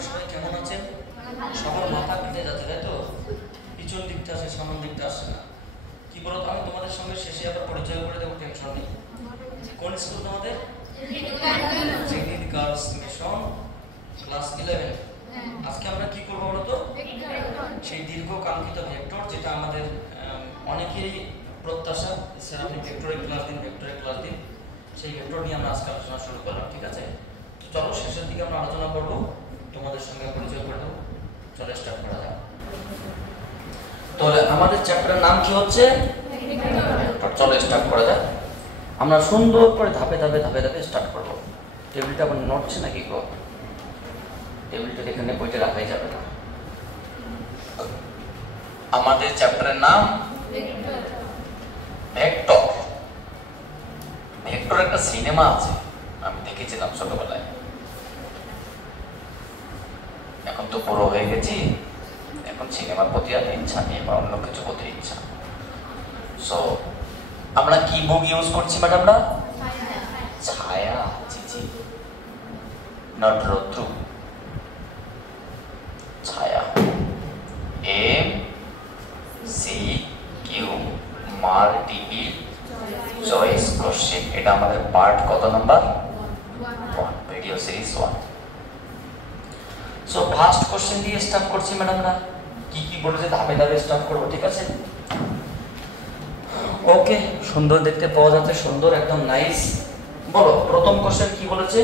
আপনারা সবাই কেমন আছেন? সবার মাথা পিঠে যাচ্ছে, তাই তো? পিছন দিকটা আসে, সামন দিকটা আসে না। কি বলতো, আমি তোমাদের সঙ্গে শেষে আবার পরিচয় করে দেবো, টেনশন নেই। কোন স্কুল তোমাদের? Zenith girls mission, class 11। আজকে আমরা কি করবো বলতো? সেই দীর্ঘ কাঙ্ক্ষিত ভেক্টর, যেটা আমাদের অনেকেরই প্রত্যাশা, স্যার আপনি ভেক্টরে ক্লাস দিন, ভেক্টরে ক্লাস দিন। সেই ভেক্টর নিয়ে আমরা আজকে আলোচনা শুরু করলাম, ঠিক আছে? চলো শেষের দিকে আমরা আলোচনা করবো, তোমাদের সঙ্গে পরিচয় করে দেবো। চলো স্টার্ট করা যাক। তাহলে আমাদের চ্যাপ্টারের নাম কি হচ্ছে? চলো স্টার্ট করা যাক। আমরা সুন্দর করে ধাপে ধাপে ধাপে ধাপে স্টার্ট করবো। টেবিলটা আবার নড়ছে নাকি গো? টেবিলটা এখানে বইটা রাখাই যাবে না। আমাদের চ্যাপ্টারের নাম ভেক্টর। ভেক্টর একটা সিনেমা আছে, আমি দেখেছিলাম ছোটবেলায়। এখন তো বড় হয়ে গেছি, এখন সিনেমার প্রতি আর ইচ্ছা নেই, বা অন্য কিছু প্রতি ইচ্ছা। সো আমরা কি বুক ইউজ করছি ম্যাডামরা? ছায়া। জি, নট রৌদ্র, ছায়া। M C Q multiple choice question. এটা আমাদের পার্ট কত number? 1, video series 1। So first question দিয়ে স্টার্ট করছি ম্যাডামরা। কি কি বলেছে ধাপে ধাপে স্টার্ট করবো, ঠিক আছে? ওকে, সুন্দর দেখতে পাওয়া যাচ্ছে, সুন্দর, একদম নাইস। বলো প্রথম কোশ্চেন কি বলেছে?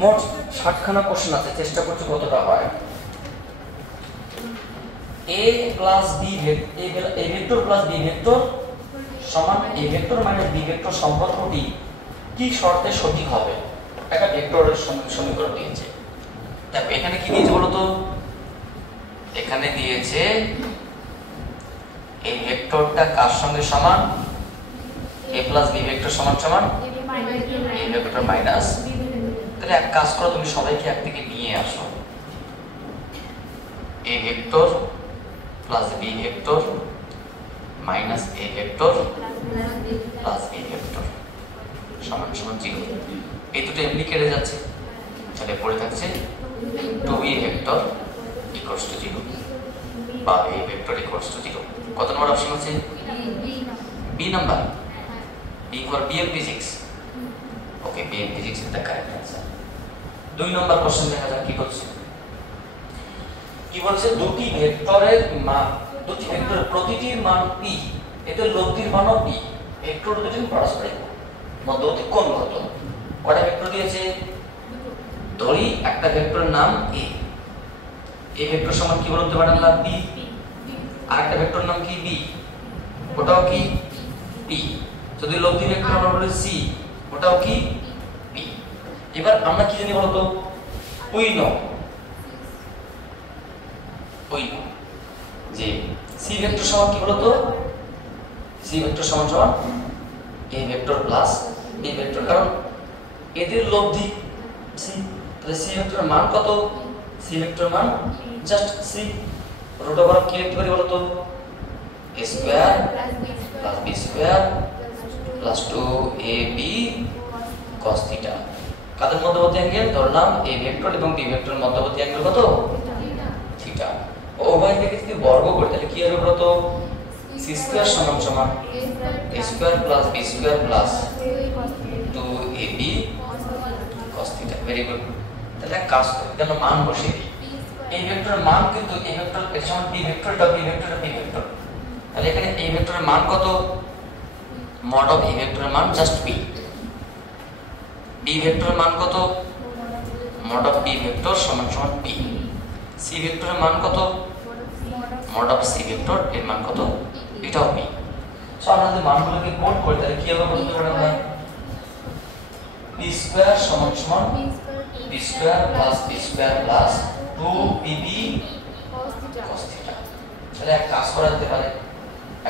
মোট 60খানা কোশ্চেন আছে, চেষ্টা করছি কতটা হয়। a plus B A vector plus B vector সমান A vector minus B vector সম্পর্কটি কি শর্তে সঠিক হবে? একটা ভেক্টরের সমীকরণ দিয়েছে। দেখো এখানে কি দিয়েছে বলো তো? এখানে দিয়েছে এই ভেক্টরটা কার সঙ্গে সমান? a প্লাস বি ভেক্টর সমান সমান a ভেক্টর মাইনাস। তাহলে এক কাজ করো, তুমি সবাইকে একদিকে নিয়ে আসো। a vector plus B vector minus a vector plus B vector সমান সমান 0। এই দুটো এমনি কেটে যাচ্ছে, তাহলে পড়ে থাকছে 2a ভেক্টর ইকুয়ালস টু 0 বা a ভেক্টর ইকুয়ালস টু 0। কত নম্বর অপশন আছে? B number. B for BM physics. Okay, BM physics is the correct answer. 2 নম্বর কোশ্চেন দেখা যাক কি করছে। কি বলছে? দুটি ভেক্টরের প্রতিটির মান p, এতে লব্ধির মানও p। ভেক্টর দুটি পারস্পরিক, মধ্যবর্তী কোণ কত? কয়টা ভেক্টর দিয়েছে? ধরি একটা ভেক্টরের নাম a। এই ভেক্টর সমান কি বলতে পারেন না? p। আরেকটা ভেক্টর নাম কি? b, ওটাও কি p। যদি লব্ধি ভেক্টর আমরা বলি c, ওটাও কি p। এবার আমরা কি জানি বলতো? উই নো যে সি ভেক্টর সমান কি বলতো? সি ভেক্টর সমান সমান A vector plus B vector, কারণ এদের লব্ধি সি। তাহলে সি ভেক্টরের মান কত? সি ভেক্টরের মান জাস্ট সি। রুট ওভার কি লিখতে পারি বলতো? a square plus B square plus 2ab cos থিটা। কাদের মধ্যবর্তী অ্যাঙ্গেল? ধরলাম এ ভেক্টর এবং বি ভেক্টরের মধ্যবর্তী অ্যাঙ্গেল কত? থিটা। উভয় দিকে যদি বর্গ করি তাহলে কি হবে বলতো? সি স্কয়ার সমান সমান a square plus B square plus 2ab cos theta. Very good. তাহলে এক কাজ করি, কেন মান বসিয়ে দিই। এই ভেক্টরের মান কিন্তু এই ভেক্টর এর সমান বি ভেক্টর, এটা বি ভেক্টর, বি ভেক্টর। তাহলে এখানে এই ভেক্টরের মান কত? মড অফ এই ভেক্টরের মান জাস্ট বি। বি ভেক্টরের মান কত? মড অফ বি ভেক্টর সমান সমান বি। সি ভেক্টরের মান কত? মড অফ সি ভেক্টর এর মান কত? এটাও বি। সো আমরা যদি মানগুলোকে কোড করি তাহলে কি হবে বলতে পারি আমরা? বি স্কয়ার সমান সমান B square plus B square plus 2bb cos theta. তাহলে এক কাজ করা যেতে পারে,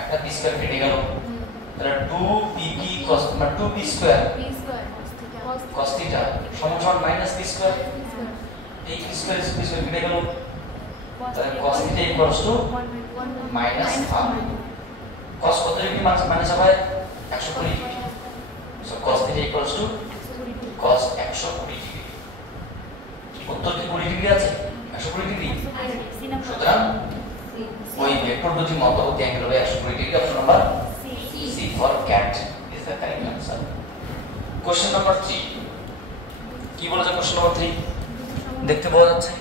একটা বি স্কয়ার কেটে গেল, তাহলে 2bb cos মানে 2b স্কয়ার cos থিটা সমান সমান মাইনাস বি স্কয়ার। এই বি স্কয়ার কেটে গেল, তাহলে cos theta equals to minus half. cos কত ডিগ্রি মাইনাস হয়? 120 degree. So cos theta equals to cos 120 degree. উত্তর কি 20 ডিগ্রি আছে? সুতরাং ওই ভেক্টর দুটি মধ্যবর্তী অ্যাঙ্গেল হবে 120 degree. Option number C for cat is the correct answer. Question number 3 কি বলেছে? কোশ্চেন নাম্বার 3 দেখতে পাওয়া যাচ্ছে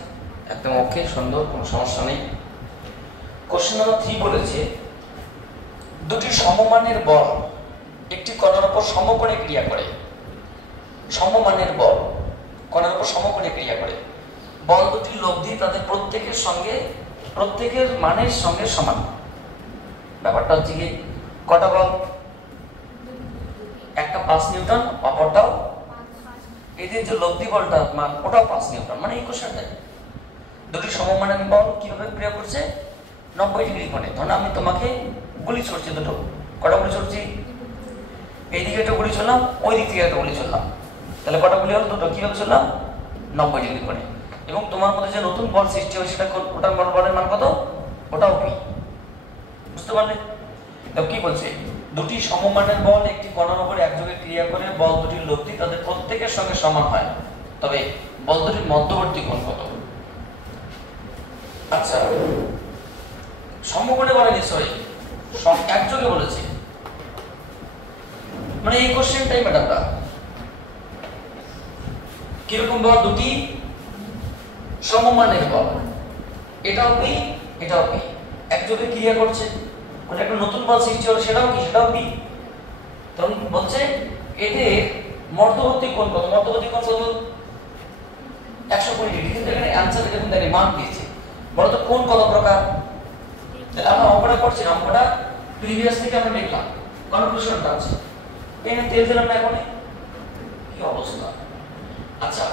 একদম ওকে, সুন্দর, কোনো সমস্যা নেই। কোশ্চেন নাম্বার 3 বলেছে দুটি সমমানের বল একটি কণার উপর সমকোণে ক্রিয়া করে। সমমানের বল কণার উপর সমকোণে ক্রিয়া করে। বল দুটির লব্ধি তাদের প্রত্যেকের মানের সঙ্গে সমান। ব্যাপারটা হচ্ছে কি, কটা বল? একটা 5 নিউটন, অপরটাও, এদের যে লব্ধি বলটা মান ওটাও 5 নিউটন, মানে এই কোশ্চেনটা দুটি সমমানের বল কিভাবে ক্রিয়া করছে? 90 ডিগ্রি কোণে। ধরুন আমি তোমাকে গুলি ছুড়ছি, দুটো, কটা গুলি ছুড়ছি? এই দিকে একটা গুলি ছুড়লাম, ওই দিক থেকে একটা গুলি ছুড়লাম, তাহলে কটা গুলি হলো? দুটো। কিভাবে ছুড়লাম? 90 ডিগ্রি কোণে। এবং তোমার মধ্যে যে নতুন বল সৃষ্টি হয় সেটা ওটার বলের মান কত? ওটাও পি। বুঝতে পারলে? তো কি বলছে? দুটি সমমানের বল একটি কণার উপর একযোগে ক্রিয়া করে। বল দুটির লব্ধি তাদের প্রত্যেকের সঙ্গে সমান হয়, তবে বল দুটির মধ্যবর্তী কোণ কত? আচ্ছা, সমকোণে বলেনি, সরি, একযোগে বলেছে, মানে এই কোশ্চেনটাই ম্যাডামটা কিরকম বল? দুটি সমমানের বল, এটাও পি এটাও পি, একযোগে ক্রিয়া করছে, মানে একটা নতুন বল সৃষ্টি হলো, সেটাও কি? সেটাও পি। তখন বলছে এদের মধ্যবর্তী কোণ কত? মধ্যবর্তী কোণ কত? 120 ডিগ্রি। কিন্তু এখানে অ্যানসার দেখুন, দেখেন মান দিয়েছে। বলতো কোণ কত প্রকার? তাহলে আমরা অঙ্কটা করছি, অঙ্কটা প্রিভিয়াস থেকে আমরা দেখলাম, কনক্লুশনটা আছে। এখানে তেল দিলাম না এখন, কি অবস্থা। আচ্ছা,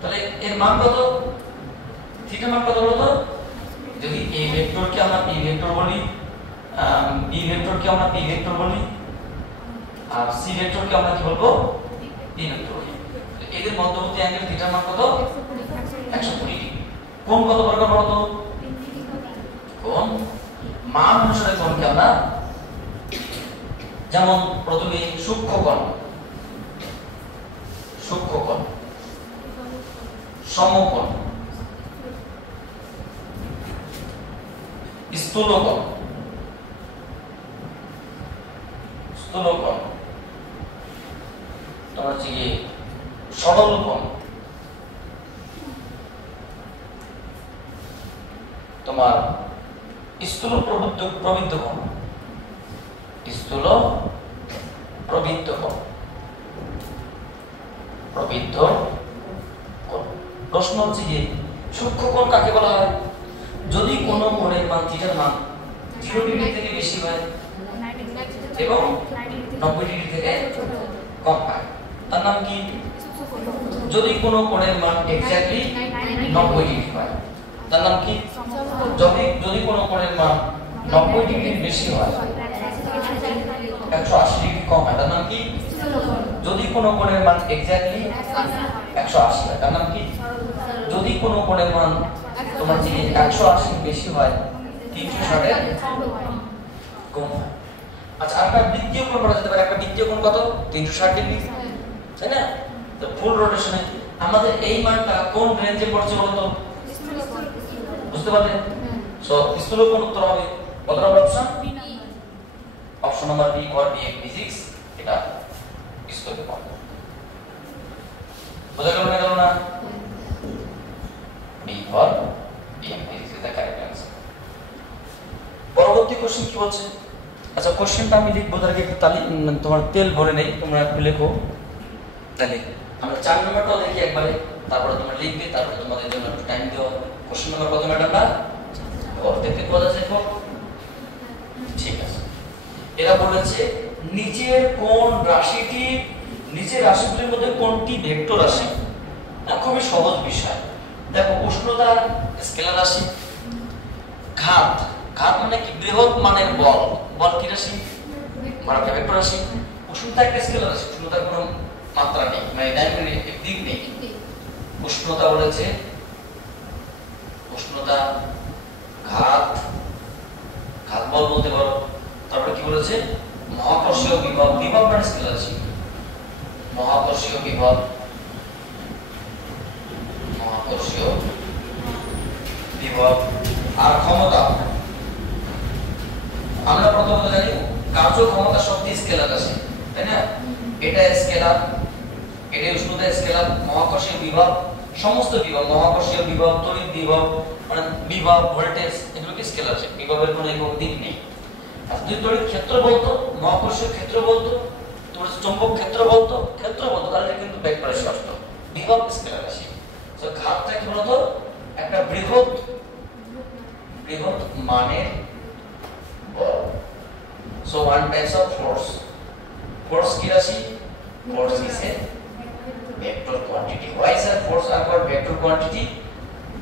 তাহলে এর মান কত? থিটা মান কত বলতো? যদি এ ভেক্টরকে আমরা পি ভেক্টর বলি, বি ভেক্টরকে আমরা পি ভেক্টর বলি, আর সি ভেক্টরকে আমরা কি বলবো? পি ভেক্টর বলি। এদের মধ্যবর্তী অ্যাঙ্গেল থিটার মান কত? 120 ডিগ্রি। কোণ কত প্রকার বলতো? কোণ মান অনুসারে কোণকে আমরা, যেমন প্রথমে সূক্ষ্মকোণ, সূক্ষ্মকোণ, সমকোণ, স্থূলকোণ, স্থূলকোণ, তোমার হচ্ছে কি সরল কোণ, তোমার স্থূল প্রবৃদ্ধ কোণ, স্থূল প্রবৃদ্ধ কোণ, প্রবৃদ্ধ কোণ। প্রশ্ন হচ্ছে যে সূক্ষ্মকোণ কাকে বলা হয়? যদি কোনো কোণের মান থিটার মান 0 ডিগ্রি থেকে বেশি হয় এবং 90 ডিগ্রি থেকে কম হয়, তার নাম কি? যদি কোনো কোণের মান এক্স্যাক্টলি 90 ডিগ্রি হয়, তার নাম কি? যদি কোনো কোণের মান 90 ডিগ্রির বেশি হয়, 180 ডিগ্রি কম হয়, তার নাম কি? যদি কোনো কোণের মান এক্স্যাক্টলি 180 হয়, তার নাম কি? যদি কোনো কোণের মান তোমার যে 180 বেশি হয়, 360 এর কম হয়। আচ্ছা, আরেকটা দ্বিতীয় কোণ বলা যেতে পারে। একটা দ্বিতীয় কোণ কত? 360 ডিগ্রি, তাই না? তো ফুল রোটেশনে আমাদের এই মানটা কোন রেঞ্জে পড়ছে বলতো? বুঝতে পারলে? সো স্থূল কোণ উত্তর হবে কত নম্বর option? Option number B for BM physics, এটা স্থূল কোণ। বোঝা গেল না? গেল না? B for BM physics is the correct answer. পরবর্তী কোশ্চেন কি বলছে? আচ্ছা, কোশ্চেনটা আমি লিখবো, তার আগে একটু তোমার তেল ভরে নেই, তোমরা একটু লেখো। তাহলে আমরা 4 নম্বরটাও দেখি একবারে, তারপরে তোমরা লিখবে, তারপরে তোমাদের জন্য একটু টাইম দেওয়া হবে। কোশ্চেন নাম্বার কত ম্যাডাম? না দেখতে পাওয়া যাচ্ছে তো? ঠিক আছে। এরা বলেছে নিচের কোন রাশিটি, নিচের রাশিগুলির মধ্যে কোনটি ভেক্টর রাশি? খুবই সহজ বিষয়। দেখো, উষ্ণতা স্কেলার রাশি, ঘাত, ঘাত মানে কি? বৃহৎ মানের বল, বল কি রাশি? মানে ভেক্টর রাশি। উষ্ণতা একটা স্কেলার রাশি, উষ্ণতার কোনো মাত্রা নেই, মানে ডাইমেনশন দিক নেই। উষ্ণতা বলেছে, উষ্ণতা, ঘাত, ঘাত বল বলতে পারো। তারপরে কি বলেছে? মহাকর্ষীয় বিভব, বিভব মানে স্কেলার রাশি, মহাকর্ষীয় বিভব, মহাকর্ষীয় বিভব, আর ক্ষমতা আমরা প্রথমত জানি কার্য ক্ষমতা শক্তি স্কেলার আছে, তাই না? এটা স্কেলার, এটা উষ্ণতা স্কেলার, মহাকর্ষীয় বিভব, সমস্ত বিভব, মহাকর্ষীয় বিভব, তড়িৎ বিভব, মানে বিভব, ভোল্টেজ, এগুলো কি স্কেলার আছে, বিভবের কোনো একক দিক নেই। আর যদি তড়িৎ ক্ষেত্র বলতো, মহাকর্ষীয় ক্ষেত্র বলতো, তড়িৎ চৌম্বক ক্ষেত্র বলতো, তাহলে কিন্তু ভেক্টরের শর্ত, বিভব স্কেলার রাশি। সো ঘাতটা কি বলতো, একটা বৃহৎ মানের বল। So one types of force কি রাশি? Force is a vector quantity. Why is a force are called vector quantity?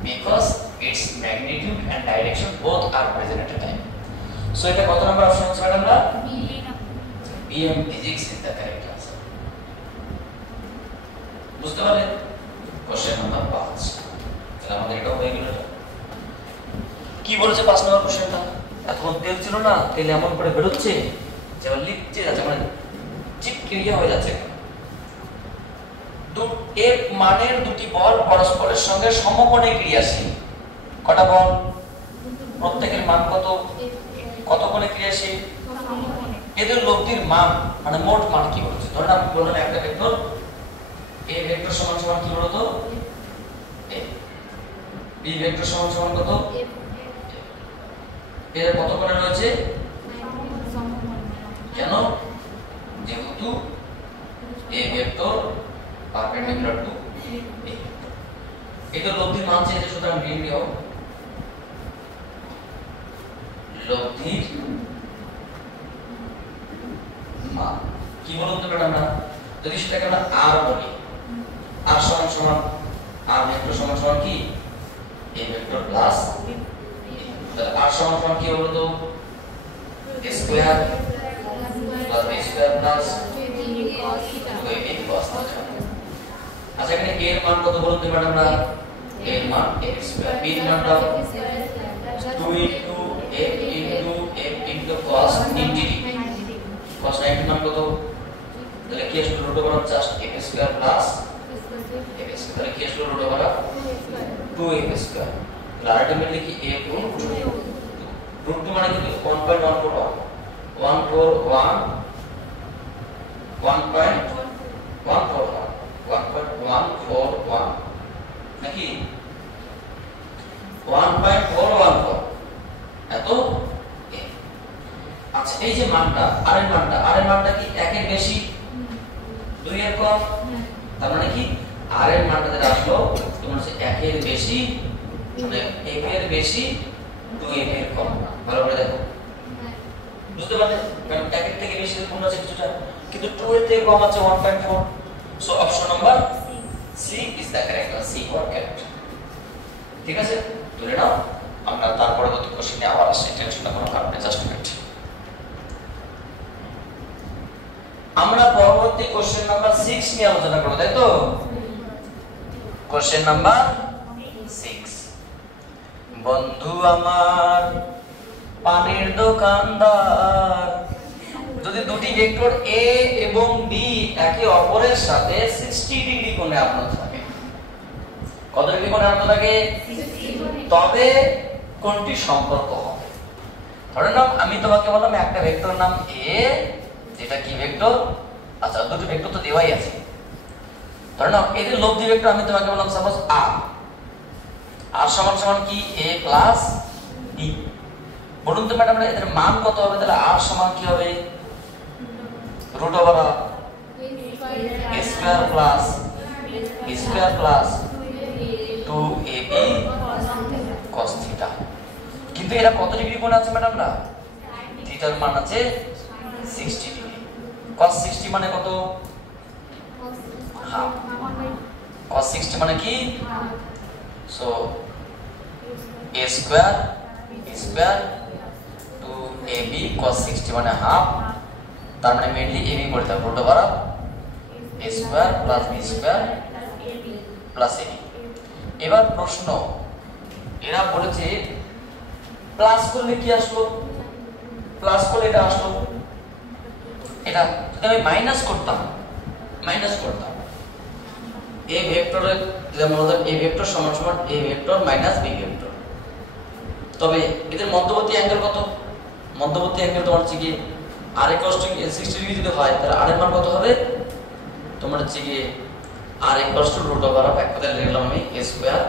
Because its magnitude and direction both are present at a time. So এটা কত number option আছে আমরা? BM physics is the correct answer. বুঝতে পারলেন? Question number 5। তাহলে আমাদের এটা হয়ে গেল। কি বলেছে 5 নম্বর কোশ্চেনটা? এখন তেল ছিল না, তেল এমন করে বেরোচ্ছে যে লিপচে যাচ্ছে, মানে চিপকে হয়ে যাচ্ছে। এক মানের দুটি বল পরস্পরের সঙ্গে সমকোণে ক্রিয়াশীল। কটা বল? প্রত্যেকের মান কত? কত কোণে ক্রিয়াশীল? এদের লব্ধির মান, মানে মোট মান কি বলছে? ধরুন আপনি বললেন একটা ভেক্টর a ভেক্টর সমান সমান কি বলতো? a। b ভেক্টর সমান সমান কত? এর কত কোণে রয়েছে? কেন? যেহেতু a vector perpendicular to a। এদের লব্ধির মান চেয়েছে, সুতরাং নির্ণয় লব্ধির মান কি বলুন তো ম্যাডাম? যদি সেটাকে আমরা r বলি, r সমান সমান r ভেক্টর সমান সমান কি? a ভেক্টর প্লাস তাহলে r সমান সমান কি হলো? তো a square plus b square plus 2ab cos theta. আচ্ছা, এখানে a এর মান কত বলুন তো ম্যাডাম? a এর মান x স্কয়ার, b এর মান 2 into f into cos 90 cos 90 মান কত? তাহলে কি আসলে root over just f square plus f square, তাহলে কি আসলে রুট ওভার 2f স্কয়ার। তাহলে আলটিমেটলি কি a গুণ রুট 2 মানে কিন্তু 1.141 নাকি 1.414 এত। আচ্ছা, এই যে মানটা r এর মানটা কি 1 এর বেশি 2 এর কম? তার মানে কি r এর মানটা যেটা আসলো তোমার হচ্ছে 1 এর বেশি, মানে 1 এর বেশি 2 এর কম। ভালো করে দেখো, বুঝতে পারলে? কারণ 1 এর থেকে বেশি কোন আছে কিছুটা, কিন্তু 2 এর থেকে কম আছে 1.4। So option number C is the correct answer, C or correct। ঠিক আছে, তুলে নাও। আমরা তার পরবর্তী কোশ্চেনে আবার আসছি, টেনশন কোনো কারণ নেই, জাস্ট ওয়েট। আমরা পরবর্তী কোশ্চেন নাম্বার 6 নিয়ে আলোচনা করব, তাই তো? Question number 6। বন্ধু আমার পানের দোকানদার, যদি দুটি ভেক্টর a এবং b একে অপরের সাথে 60 ডিগ্রি কোণে আবদ্ধ থাকে, কত ডিগ্রি কোণে আবদ্ধ থাকে? তবে কোনটি সম্পর্ক হবে? ধরে নাও আমি তোমাকে বললাম একটা ভেক্টর নাম a, যেটা কি ভেক্টর? আচ্ছা, দুটো ভেক্টর তো দেওয়াই আছে। ধরে নাও এদের লব্ধি ভেক্টর আমি তোমাকে বললাম সাপোজ r সমান সমান কি a প্লাস b। বলুন তো ম্যাডাম এদের মান কত হবে? তাহলে r সমান কি হবে? Root over a square plus b square plus 2ab cos theta. কিন্তু এরা কত ডিগ্রি কোণে আছে ম্যাডাম? না, থিটার মান আছে 60 ডিগ্রি। cos 60 মানে কত? হাফ। cos 60 মানে কি? So a square b square 2ab cos 60 মানে হাফ। তার মানে মেইনলি ab করতে হবে root over a square plus b square plus ab। এবার প্রশ্ন, এরা বলেছে প্লাস করলে কি আসলো? প্লাস করলে এটা আসলো, এটা যদি আমি মাইনাস করতাম a ভেক্টরের যেমন a ভেক্টর সমান সমান a vector minus b vector, তবে এদের মধ্যবর্তী অ্যাঙ্গেল কত? মধ্যবর্তী অ্যাঙ্গেল তোমার হচ্ছে কি আর ইকুয়ালস টু 60 ডিগ্রি যদি হয় তাহলে আর এর মান কত হবে? তোমার হচ্ছে কি আর equals to root over of এক কথায় লিখলাম আমি a square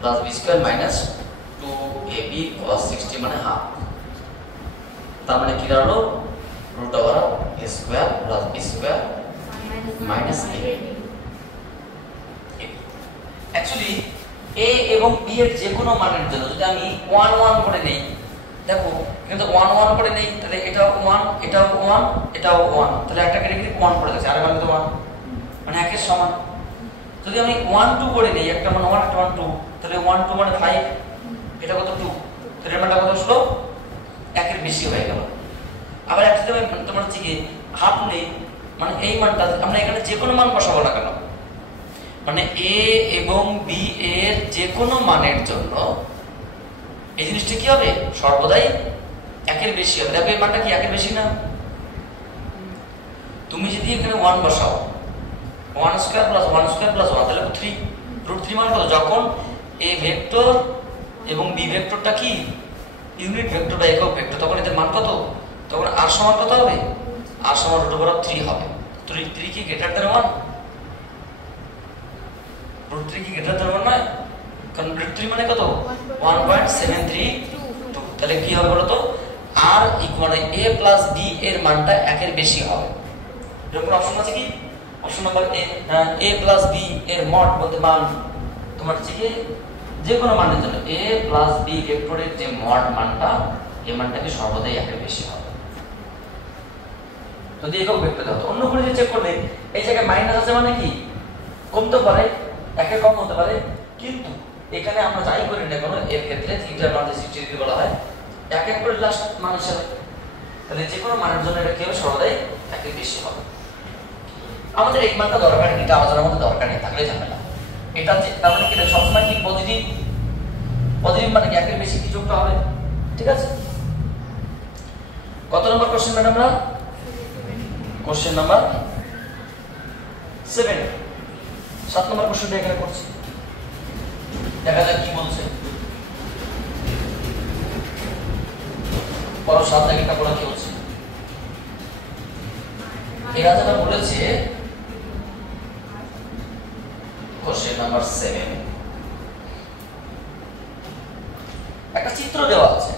plus b square minus 2ab cos 60 মানে হাফ। তার মানে কি দাঁড়ালো? Root over of a square plus b square minus a। Actually a এবং b এর যে কোনো মানের জন্য যদি আমি 1 1 করে নেই, দেখো কিন্তু 1 1 করে নেই তাহলে এটাও 1 এটাও 1 এটাও 1, তাহলে একটা কেটে 1 পড়ে যাচ্ছে, আর মানে তো 1 মানে একের সমান। যদি আমি 1 2 করে নেই, একটা মানে 1 একটা 1 2, তাহলে 1 2 মানে 5, এটা কত 2, তাহলে মানটা কত আসলো? একের বেশি হয়ে গেল। আবার একটা যদি তোমার হচ্ছে কি হাফ নেই, মানে এই মানটা আমরা এখানে যে কোনো মান বসাবো না কেন, মানে a এবং b এর যে কোনো মানের জন্য এই জিনিসটা কি হবে? সর্বদাই একের বেশি হবে। দেখো এই মানটা কি একের বেশি না? তুমি যদি এখানে 1 বসাও 1 স্কয়ার প্লাস 1 স্কয়ার প্লাস 1 তাহলে 3 রুট 3 মান কত? যখন a ভেক্টর এবং b ভেক্টরটা কি ইউনিট ভেক্টর বা একক ভেক্টর, তখন এদের মান কত? তখন r সমান কত হবে? r সমান রুট ওভার অফ 3 হবে। 3 কি গ্রেটার দ্যান 1? রুট 3 কি গ্রেটার দ্যান 1 নয়? কারণ রুট 3 মানে কত? 1.732। তাহলে কি হবে বলো তো? r equal a plus b এর মানটা একের বেশি হবে। এরকম অপশন আছে কি? Option number a plus b এর মড বলতে মান তোমার থেকে যে কোনো মানের জন্য a প্লাস b ভেক্টরের যে মড মানটা, এই মানটাকে সর্বদাই একের বেশি হবে যদি একক ভেক্টর দাও। অন্য করে চেক করলে এই জায়গায় মাইনাস আছে মানে কি কমতে পারে, একে কম হতে পারে, কিন্তু এখানে আমরা যাই করি না কেন এর ক্ষেত্রে থিটার মান 60 ডিগ্রি বলা হয় এক এক করে লাস্ট মান হিসাবে, তাহলে যে কোনো মানের জন্য এটা কি হবে? সর্বদাই একের বেশি হবে। আমাদের এই মানটা দরকার নেই, এটা আলোচনার মধ্যে দরকার নেই, থাকলে ঝামেলা। এটা তার মানে কি সবসময় কি পজিটিভ? পজিটিভ মানে কি একের বেশি কিছু একটা হবে, ঠিক আছে? কত নম্বর কোশ্চেন ম্যাডামরা? Question number 7। 7 নম্বর কোশ্চেনটা এখানে করছি, দেখা যাক কি বলছে। পর 7 দাগেরটা পড়া কি হচ্ছে? এরা যেটা বলেছে কোশ্চেন নাম্বার 7, একটা চিত্র দেওয়া আছে।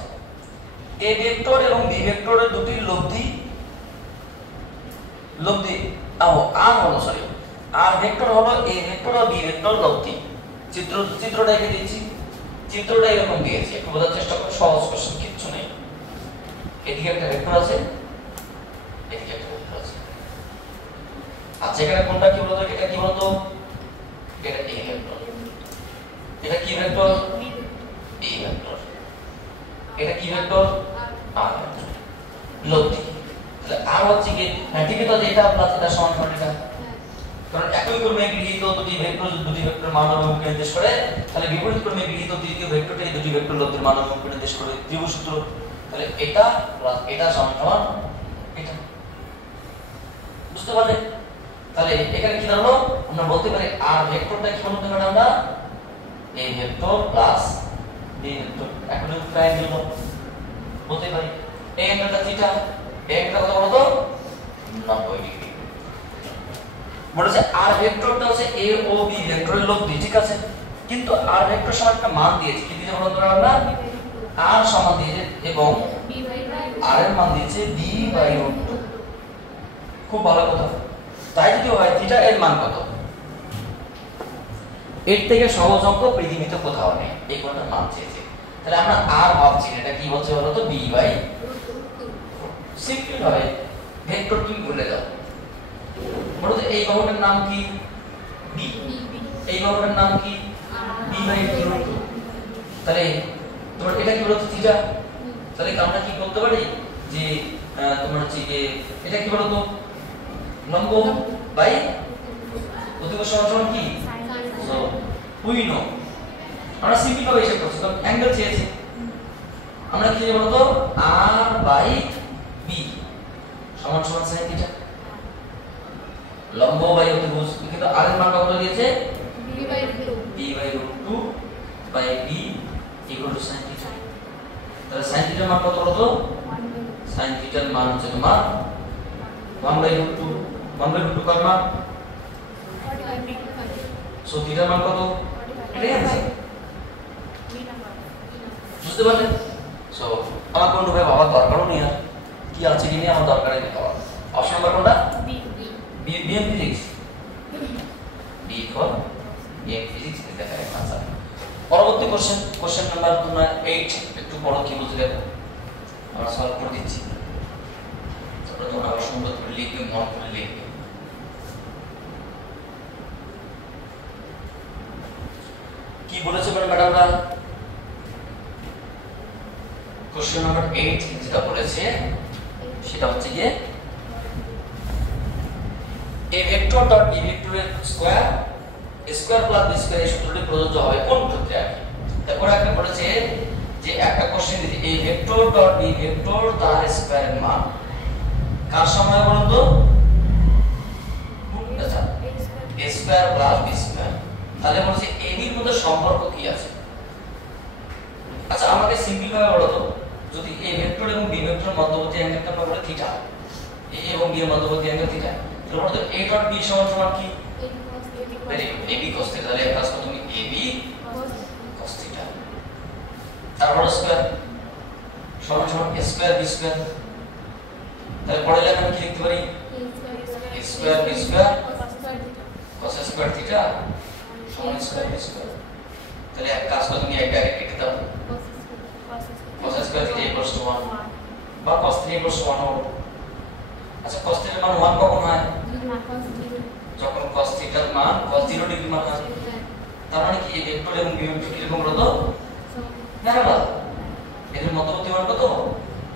a ভেক্টর এবং b ভেক্টরের দুটি লব্ধি আর হলো সরি আর ভেক্টর হলো a ভেক্টর আর b ভেক্টর লব্ধি। চিত্রটা এঁকে দিয়েছি, চিত্রটা এরকম দিয়েছি, একটু বোঝার চেষ্টা করো, সহজ কোশ্চেন, কিচ্ছু নেই। এদিকে একটা ভেক্টর আছে, এদিকে একটা ভেক্টর আছে। আচ্ছা এখানে কোনটা কি বলতো? এটা কি বলতো? এটা a ভেক্টর। এটা কি ভেক্টর? a vector. এটা কি ভেক্টর? r vector. লব্ধি তাহলে r হচ্ছে কি ঠিকই তো, এটা প্লাস এটা সমান সমান এটা, কারণ একই ক্রমে গৃহীত দুটি ভেক্টর মান ও অভিমুখকে নির্দেশ করে, তাহলে বিপরীত ক্রমে গৃহীত তৃতীয় ভেক্টরটি এই দুটি ভেক্টর লব্ধির মান ও অভিমুখকে নির্দেশ করে, ত্রিভুজ সূত্র। তাহলে এটা প্লাস এটা সমান সমান এটা, বুঝতে পারলে? তাহলে এখানে কি দাঁড়ালো? আমরা বলতে পারি r ভেক্টরটা কি বলতে পারি আমরা? a vector plus b vector. এখন ট্রায়াঙ্গেল বলতে পারি এই অ্যাঙ্গেলটা থিটা, এই অ্যাঙ্গেলটা কত বলো তো? 90 ডিগ্রি। বলেছে r ভেক্টরটা হচ্ছে a ও b ভেক্টরের লব্ধি, ঠিক আছে? কিন্তু r ভেক্টর সমান একটা মান দিয়েছে, কি দিয়েছে বলো তো? আমরা r সমান দিয়েছে এবং r এর মান দিয়েছে b/√2। খুব ভালো কথা। তাই যদি হয় থিটা এর মান কত? এর থেকে সহজ অঙ্ক পৃথিবীতে কোথাও নেই, এই কোণটার মান চেয়েছে। তাহলে আমরা r ভাবছি, এটা কি বলছে বলো তো? b/√2। সিম্পল ভাবে ভেক্টর তুমি ভুলে যাও, বলো তো এই বাহুটার নাম কি? b। এই বাহুটার নাম কি? b/√2। তাহলে তোমার এটা কি বলতো? থিটা। তাহলে আমরা কি বলতে পারি যে তোমার হচ্ছে যে এটা কি বলতো? লম্ব বাই অতিভুজ সমান কি? সো উই নো, আমরা সিম্পল ভাবে হিসাব করছি, কারণ অ্যাঙ্গেল চেয়েছে। আমরা কি বলতো? r/b সমান সমান sin থিটা। লম্ব বাই অতিভুজ, কিন্তু r এর মান কত দিয়েছে? b/√2 by b = sin theta. তাহলে sin থিটার মান কত হলো? sin থিটার মান হচ্ছে তোমার 1/√2 1/√2 কার মান? সো থিটার মান কত? এটাই आंसर বুঝতে পারলেন? সো আমার কোন ভাবে ভাবার দরকারও নেই আর কি আছে কি নেই আমার দরকারই নেই বাবা। অপশন নাম্বার কোনটা? B M physics B for M physics is the correct answer. পরবর্তী কোশ্চেন নাম্বার তোমরা 8 একটু বড় কি বুঝলে আমরা সলভ করে দিচ্ছি, তারপরে তোমরা আবার সুন্দর করে লিখবে, মন করে লিখবে। কি বলেছে ম্যাডামরা? কোশ্চেন নাম্বার 8 যেটা বলেছে সেটা হচ্ছে যে a vector dot b vector এর স্কয়ার প্লাস b স্কয়ার এই সূত্রটি প্রযোজ্য হবে কোন ক্ষেত্রে আর কি। তারপর একটা বলেছে যে একটা কোশ্চেন দিয়েছে a vector dot b vector তার স্কয়ারের মান কার সমান বলুন তো? আচ্ছা a square plus b square. তাহলে বলছে a এর মধ্যে সম্পর্ক কি আছে? আচ্ছা আমাকে সিম্পল ভাবে বলো তো, যদি a ভেক্টর এবং b ভেক্টর মধ্যবর্তী অ্যাঙ্গেলটা আমরা বলি থিটা, a এবং b এর মধ্যবর্তী অ্যাঙ্গেল থিটা, তাহলে বলতো a ডট b সমান কি? Very good, ab cos theta. তাহলে কাজ করো তুমি ab cos থিটা, তারপর স্কয়ার সমান a স্কয়ার b স্কয়ার। তাহলে পরে লেখা আমি কি লিখতে পারি? a square b square cos square theta সমান স্কয়ার b স্কয়ার। তাহলে এক কাজ করো তুমি এক ডাইরেক্ট লিখে দাও cos square theta equals to 1 বা cos থিটা ইকুয়ালস টু 1 হবে। আচ্ছা cos থিটার মান 1 কখন হয়? যখন cos থিটার মান cos 0 ডিগ্রি মান হয়। তার মানে কি এই ভেক্টর এবং বি ভেক্টর কি রকম হলো? প্যারালাল। এদের মধ্যবর্তী মান কত?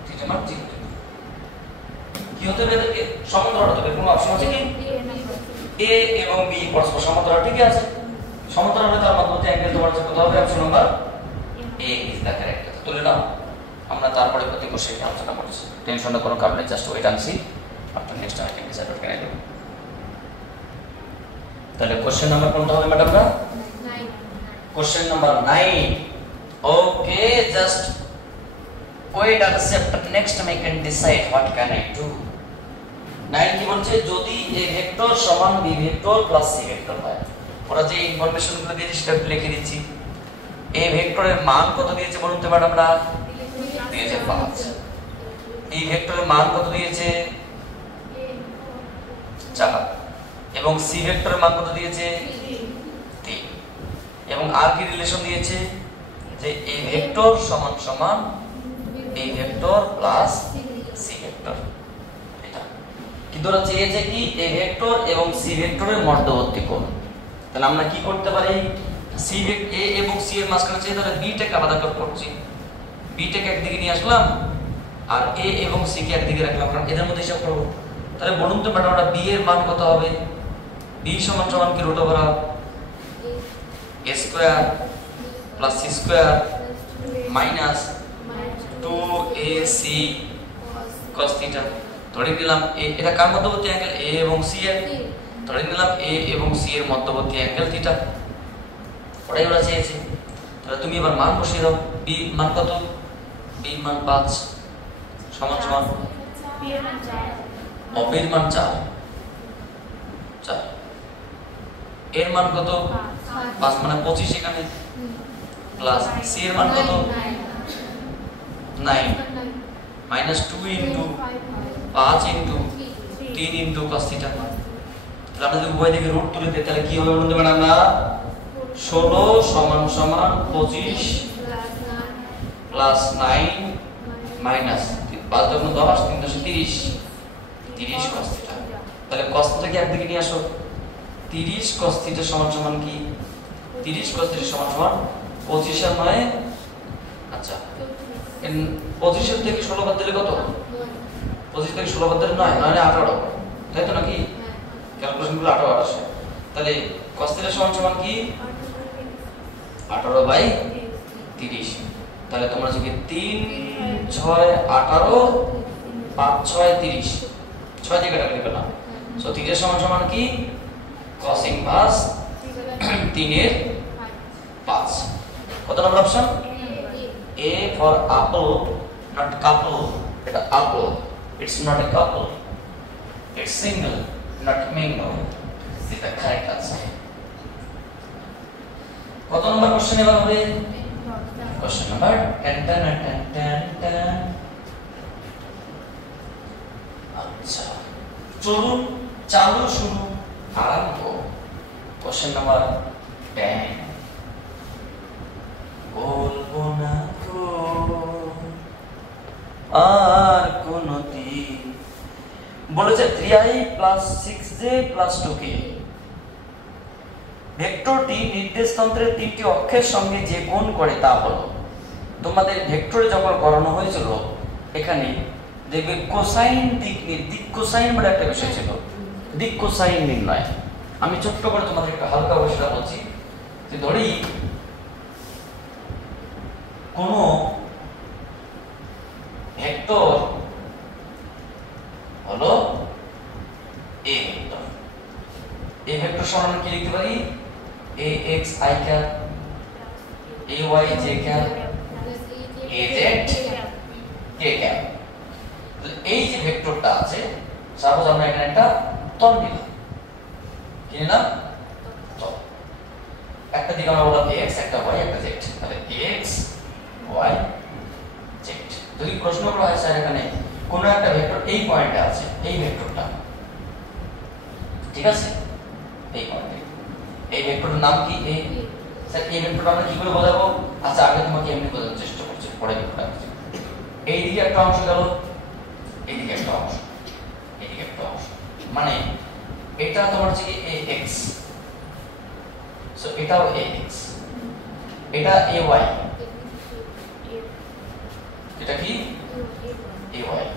থিটা মান 0 ডিগ্রি। কি হতে হবে? এদেরকে সমান্তরাল হতে হবে। কোন অপশন আছে কি? a এবং b পরস্পর সমান্তরাল, ঠিক আছে। সমান্তরাল হলে তার মধ্যবর্তী অ্যাঙ্গেল তোমার কত হবে? Option number a is the correct. তুলে নাও, আমরা তারপরে প্রতি কোশ্চেন আলোচনা করছি। টেনশনের কোনো কারণ নেই, just wait and see. After next time I can decide what can I do. তাহলে কোশ্চেন নাম্বার কোনটা হবে ম্যাডামরা? 9। Question number 9। Okay, just wait and see. After next time I can decide what can I do. 9 কি বলছে? যদি a vector সমান b vector plus c vector হয়। ওরা যে ইনফরমেশনগুলো দিয়েছে সেটা লিখে দিচ্ছি। a ভেক্টরের মান কত দিয়েছে বলুন তো ম্যাডামরা? দিয়েছে 5। b ভেক্টরের মান কত দিয়েছে? 4। এবং c ভেক্টরের মান কত দিয়েছে? 3। এবং আর কি রিলেশন দিয়েছে? যে a ভেক্টর সমান সমান b vector plus c vector. এটা কিন্তু ওরা চেয়েছে কি a ভেক্টর এবং c ভেক্টরের মধ্যবর্তী কোণ। তাহলে আমরা কি করতে পারি? c a এবং c এর মাঝখানে চেয়ে তাহলে b টাকে আলাদা করছি। b টাকে একদিকে নিয়ে আসলাম আর a এবং c কে একদিকে রাখলাম, কারণ এদের মধ্যে হিসাব করব। তাহলে বলুন তো ম্যাডাম b এর মান কত হবে? b সমান সমান কি root over a square plus c square minus 2ac cos theta. ধরে নিলাম এটা কার মধ্যবর্তী অ্যাঙ্গেল? a এবং c এর। ধরে নিলাম a এবং c এর মধ্যবর্তী অ্যাঙ্গেল থিটা। ওটাই ওরা চেয়েছে। তাহলে তুমি এবার মান বসিয়ে দাও। b মান কত? b মান 5 সমান সমান b এর মান 4 4 এর মান কত? 5 মানে 25 এখানে প্লাস c এর মান কত? 9 minus 2 into 5 into 3 into cos theta. তাহলে আমরা যদি উভয় দিকে রুট তুলে দিই তাহলে কি হবে বলুন তো ম্যাডাম? না 16 সমান সমান 25 প্লাস 9 মাইনাস 5 যখন 10 3 10 30 30 cos থিটা। তাহলে cos থিটা কি একদিকে নিয়ে আসো। 30 cos থিটা সমান সমান কি? 30 cos থিটা সমান সমান 25 আর 9। আচ্ছা 25 এর থেকে 16 বাদ দিলে কত? 25 থেকে 16 বাদ দিলে 9 9 18, তাই তো নাকি? ক্যালকুলেশন গুলো 18 আসে। তাহলে cos থিটা সমান সমান কি? 18/30। তাহলে তোমরা যদি 3 6 18 5 6 30 6 দিয়ে কাটা লিখবে না। সো থিটা সমান সমান কি? cos ইনভার্স 3 এর 5। কত নম্বর option? A for apple, not couple. It's apple. It's not a couple. It's single, not mingle. This is the correct answer. কত নম্বর কোশ্চেন এবার হবে? Question number 10. আচ্ছা, চলুন চালু শুরু আরম্ভ। Question number 10। বলবো না তো আর কোনদিন। বলেছে 3i + 6j + 2k ভেক্টরটি নির্দেশতন্ত্রের তিনটি অক্ষের সঙ্গে যে কোণ করে তা হলো। তোমাদের ভেক্টরে যখন করানো হয়েছিল এখানে দেখবে কোসাইন দিক কোসাইন বলে একটা বিষয় ছিল, দিক কোসাইন নির্ণয়। আমি ছোট্ট করে তোমাদের একটু হালকা বিষয়টা বলছি যে ধরি কোন ভেক্টর হলো a ভেক্টর। a ভেক্টর সমান কি লিখতে পারি? ax i cap, ay j cap, az k cap। এই যে ভেক্টরটা আছে, সাপোজ আমরা এখানে একটা তল নিলাম, কি নিলাম? তল। একটা দিকে আমরা বললাম x, একটা y, একটা z। তাহলে x y z। যদি প্রশ্ন করা হয় স্যার এখানে কোন একটা ভেক্টর এই পয়েন্টে আছে, এই ভেক্টরটা, ঠিক আছে, এই পয়েন্টে, এই ভেক্টরের নাম কি? a। স্যার এই ভেক্টরটা আমরা কি করে বোঝাবো? আচ্ছা, আগে তোমাকে এমনি বোঝানোর চেষ্টা করছি, পরে ভেক্টরটা আছে। এই দিকে একটা অংশ গেল, এদিকে একটা অংশ, এদিকে একটা অংশ, মানে এটা তোমার হচ্ছে কি ax, সো এটাও ax, এটা ay, এটা কি ay,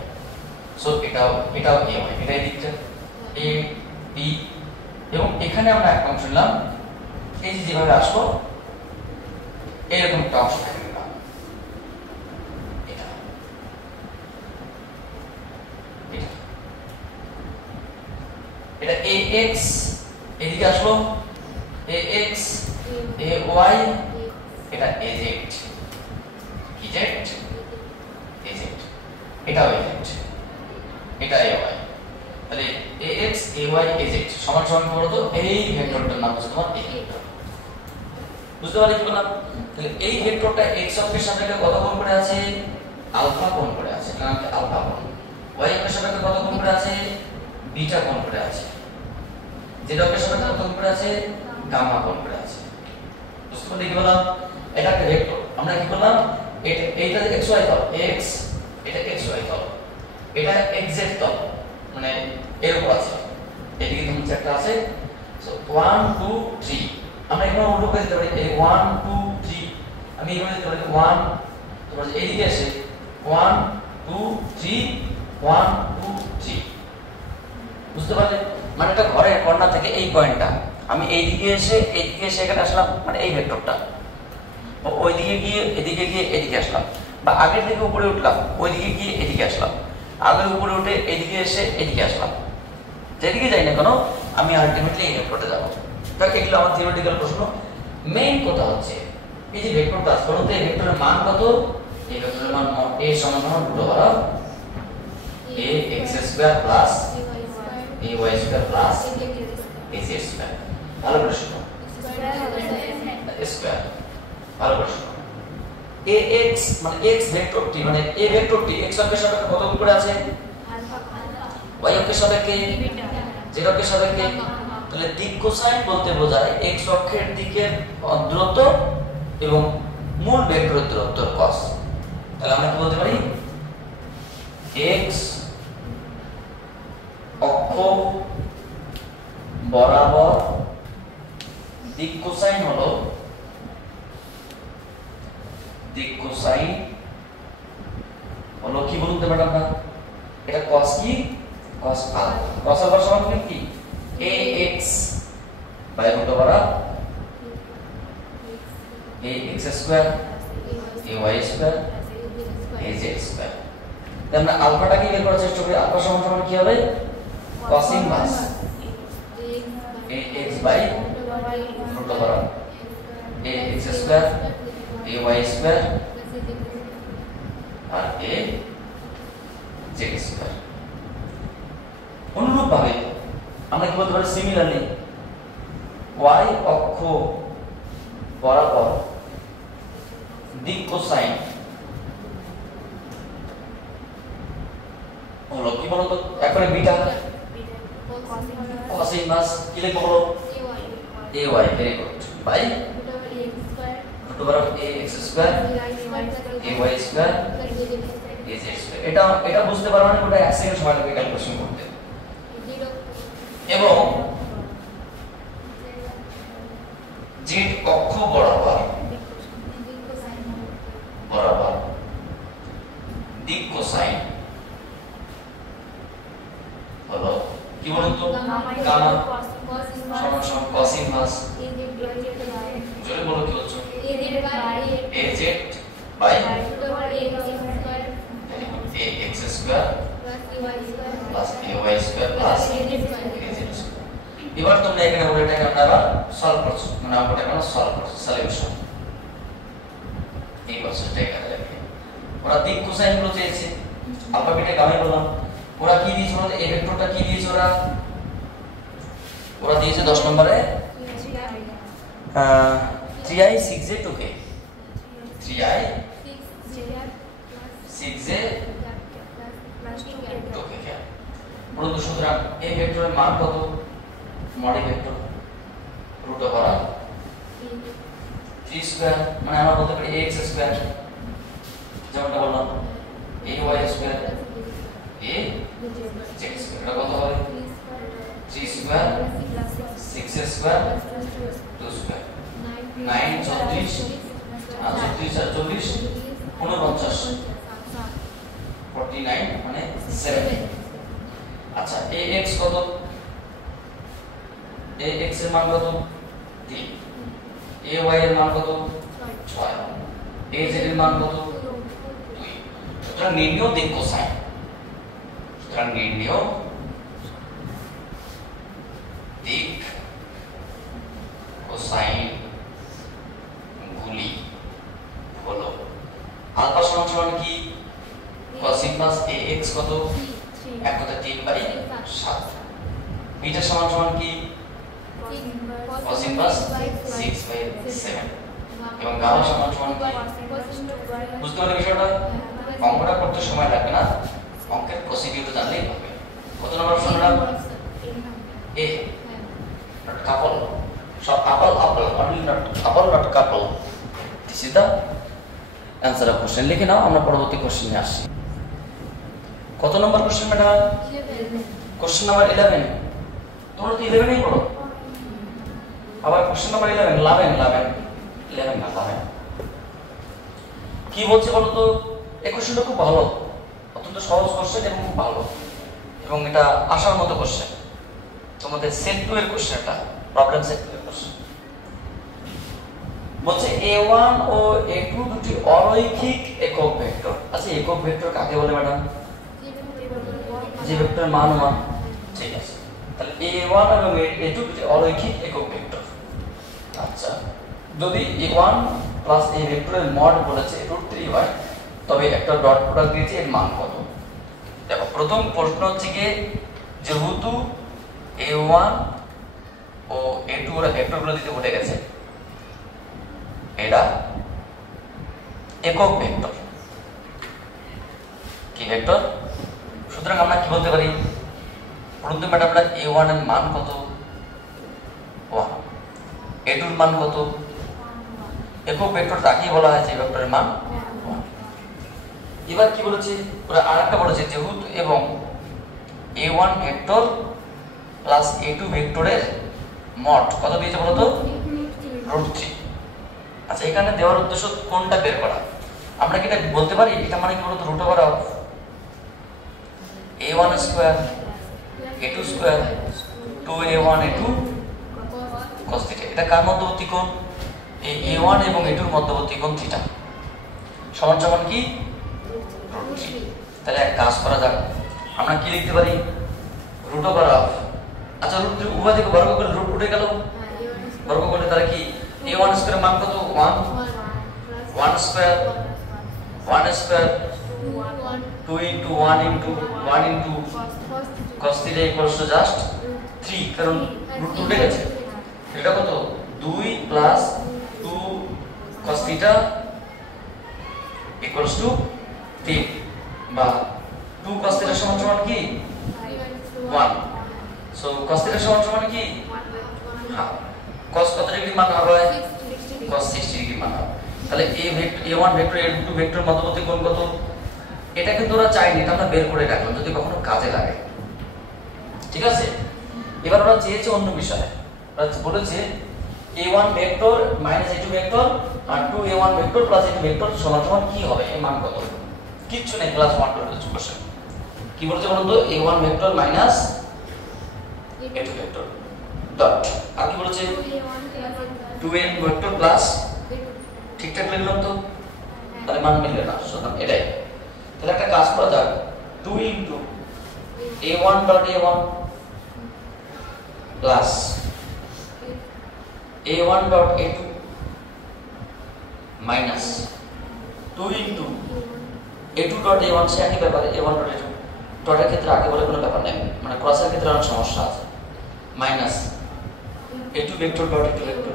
সো এটাও ay, এটা এদিকটা a b, এবং এখানে আমরা একটা অংশ নিলাম, এই যে যেভাবে আসলো এরকম একটা অংশ থাকবে। এটা ax এদিকে আসলো, ax ay, এটা az, ez az, এটাও az, এটা ay। তাহলে ax ay az সমান সমান কি বলতো? এই ভেক্টরটার নাম হচ্ছে তোমার a ভেক্টর। বুঝতে পারলে কি বললাম? তাহলে এই ভেক্টরটা x অক্ষের সাপেক্ষে কত কোণ করে আছে? আলফা কোণ করে আছে, এটার নাম কি আলফা কোণ। y অক্ষের সাপেক্ষে কত কোণ করে আছে? বিটা কোণ করে আছে। z অক্ষের সাপেক্ষে কত কোণ করে আছে? গামা কোণ করে আছে। বুঝতে পারলে কি বললাম? এটা একটা ভেক্টর, আমরা কি বললাম? এইটা xy তল, x, এটা xy তল, এটা xz তল, মানে এর উপর আছে, এদিকে তুমি একটা আছে। সো 1 2 3 আমরা এখানে উল্টো করে দিতে পারি, এই 1 2 3 আমি এখানে দিতে পারি 1, তোমার এদিকে আসে 1 2 3 1 2 3। বুঝতে পারলে? মানে একটা ঘরের কর্নার থেকে এই পয়েন্টটা আমি এইদিকে এসে এখানে আসলাম, মানে এই ভেক্টরটা ওইদিকে গিয়ে এদিকে গিয়ে এদিকে আসলাম, বা আগের থেকে উপরে উঠলাম, ওইদিকে গিয়ে এদিকে আসলাম, আগের উপরে উঠে এদিকে এসে এদিকে আসলাম, যেদিকে যাই না কেন আমি আলটিমেটলি এই ভেক্টরটা যাবো। তাহলে এগুলো আমার থিওরিটিক্যাল প্রশ্ন। মেইন কথা হচ্ছে এই যে ভেক্টরটা আছে, বলুন তো এই ভেক্টরের মান কত? এই ভেক্টরের মান a সমান √a x² plus ay² plus az²। ভালো করে শুনো, স্কয়ার, ভালো করে শুনো। ax মানে x ভেক্টরটি, মানে a ভেক্টরটি x অক্ষের সাপেক্ষে কত কোণ করে আছে? y অক্ষের সাপেক্ষে, z অক্ষের সাপেক্ষে। তাহলে দিক কোসাইন বলতে বোঝায় x অক্ষের দিকের দূরত্ব এবং মূল ভেক্টরের দূরত্ব cos। তাহলে আমরা কি বলতে পারি? x অক্ষ বরাবর দিক কোসাইন হলো, দিক কোসাইন হলো কি বলতে পারি আমরা? এটা cos কি? cos alpha. cos আলফা সমান কি? ax by √a ax² ay² az²। তাহলে আমরা আলফাটাকে বের করার চেষ্টা করি। আলফা সমান সমান কি হবে? cos inverse ax by √a ax² ay² similarly y অক্ষ বরাবর দিক কোসাইন হলো কি বলতো একবারে বিটা cos ইনভার্স কি লিখব বলো ay very good bye √ ax square ay square az square এটা বুঝতে পারো না ওটা 1 সেকেন্ড সময় লাগবে ক্যালকুলেশন করতে এবং z অক্ষ বরাবর দিক কোসাইন হলো কি বলতো গামা সমান সমান cos ইনভার্স জোরে বলো কি হচ্ছে az by ax square plus ay square plus az square. এবার তোমরা এখানে বলে এটাকে আমরা সলভ করছো মানে আমরা এটা সলভ করছি সলিউশন এই বছরটা এখানে লিখে ওরা দিক কোসাইন গুলো চেয়েছে আলফা বিটা গামা বললাম ওরা কি দিয়েছে ওরা এই ভেক্টরটা কি দিয়েছে ওরা দিয়েছে 10 নম্বরে 3i 6j 2k 3i 6j 2k বলুন সুতরাং এই ভেক্টরের মান কত মডি ভেক্টর √ 3 স্কয়ার মানে আমরা বলতে পারি ax স্কয়ার যেমনটা বললাম ay square a z square এটা কত হবে 3 স্কয়ার 6 স্কয়ার 2 স্কয়ার 9 34 34 49 49 মানে 7 আচ্ছা ax কত ax এর মান কত 3 ay এর মান কত 6 az এর মান কত 2 সুতরাং নির্ণয় দিক কোসাইন সুতরাং নির্ণয় দিক কোসাইন গুলি হলো আলফা সমান সমান কি cos ইনভার্স ax কত 1/3/7 বিটা সমান সমান কি cos ইনভার্স 6/7 এবং গামা সমান সমান কি বুঝতে পারলে বিষয়টা অঙ্কটা করতে সময় লাগবে না অঙ্কের প্রসিডিউর জানলেই হবে কত নম্বর শুনলাম এ নট কাপল সব couple only not couple this is the answer of question লিখে নাও আমরা পরবর্তী কোশ্চেনে আসছি কত নম্বর কোশ্চেন ম্যাডাম 11 কোশ্চেন নাম্বার 11 তোমরা তো 11 ই পড়ো আবার কোশ্চেন নাম্বার 11 কি বলছে বলো তো এই কোশ্চেনটা খুব ভালো অত্যন্ত সহজ কোশ্চেন এবং খুব ভালো এবং এটা আসার মতো কোশ্চেন তোমাদের সেট 2 এর কোশ্চেনটা প্রবলেম সেট 2 এর কোশ্চেন বলছে a1 ও a2 দুটি অরৈখিক একক ভেক্টর আচ্ছা একক ভেক্টর কাকে বলে ম্যাডাম যে ভেক্টরের মান ঠিক আছে তাহলে a1 এবং a2 দুটি অরৈখিক একক ভেক্টর আচ্ছা যদি a1 প্লাস a ভেক্টরের মড বলেছে √3 হয় তবে একটা ডট প্রোডাক্ট দিয়েছে এর মান কত দেখো প্রথম প্রশ্ন হচ্ছে কি যেহেতু a1 ও a2 এর ভেক্টরগুলো দিতে ভুলে গেছে এরা একক ভেক্টর কি ভেক্টর সুতরাং আমরা কি বলতে পারি প্রথমে ম্যাডামরা a1 এর মান কত 1 a2 এর মান কত একক ভেক্টর তাকেই বলা হয় যে ভেক্টরের মান 1 এবার কি বলেছে ওরা আরেকটা বলেছে যেহেতু এবং a1 ভেক্টর প্লাস a2 ভেক্টরের মড কত দিয়েছে বলো তো √3 আচ্ছা এখানে দেওয়ার উদ্দেশ্য কোনটা বের করা আমরা কি এটা বলতে পারি এটা মানে কি বলতো √a1 square a2 square 2a1 a2 cos θ এটা কার মধ্যবর্তী কোণ এই a1 এবং a2 এর মধ্যবর্তী কোণ θ সমান সমান কি √3 তাহলে এক কাজ করা যাক আমরা কি লিখতে পারি আচ্ছা √3 উভয় দিকে বর্গ করে রুট উঠে গেল বর্গ করলে তাহলে কি a1 স্কয়ার মান কত 1 square 1 square 2 into 1 into 1 into cos θ equals to just 3 কারণ রুট উঠে গেছে, এটা কত 2 plus 2 cos theta equals to 3 বা 2 cos থিটা সমান সমান কি 1। সো cos থিটা সমান সমান কি হ্যাঁ cos কত ডিগ্রি মান হবে cos 60 ডিগ্রি মান হবে। তাহলে a1 ভেক্টর a2 ভেক্টর মধ্যবর্তী কোণ কত, এটা কিন্তু ওরা চাইনি, এটা আমরা বের করে রাখলাম যদি কখনো কাজে লাগে, ঠিক আছে। এবার ওরা চেয়েছে অন্য বিষয়, ওরা বলেছে a1 vector minus a2 vector আর 2a1 vector plus a2 vector সমান সমান কি হবে, এর মান কত। কিচ্ছু নেই, ক্লাস 1 টু কোশ্চেন কি বলছে বলুন তো, a1 vector minus a2 vector dot, আর কি বলেছে 2n ভেক্টর প্লাস, ঠিকঠাক লিখলাম তো, তাহলে মান মিলবে না, সুতরাং এটাই। তাহলে একটা কাজ করা যাক, 2 into a1 dot a1 plus a1 dot a2 minus 2 into a2 dot a1, সে একই ব্যাপারে a1 ডট a2 ডটের ক্ষেত্রে আগে বলে কোনো ব্যাপার নেই, মানে ক্রসের ক্ষেত্রে অনেক সমস্যা আছে, minus a2 vector dot a2 vector.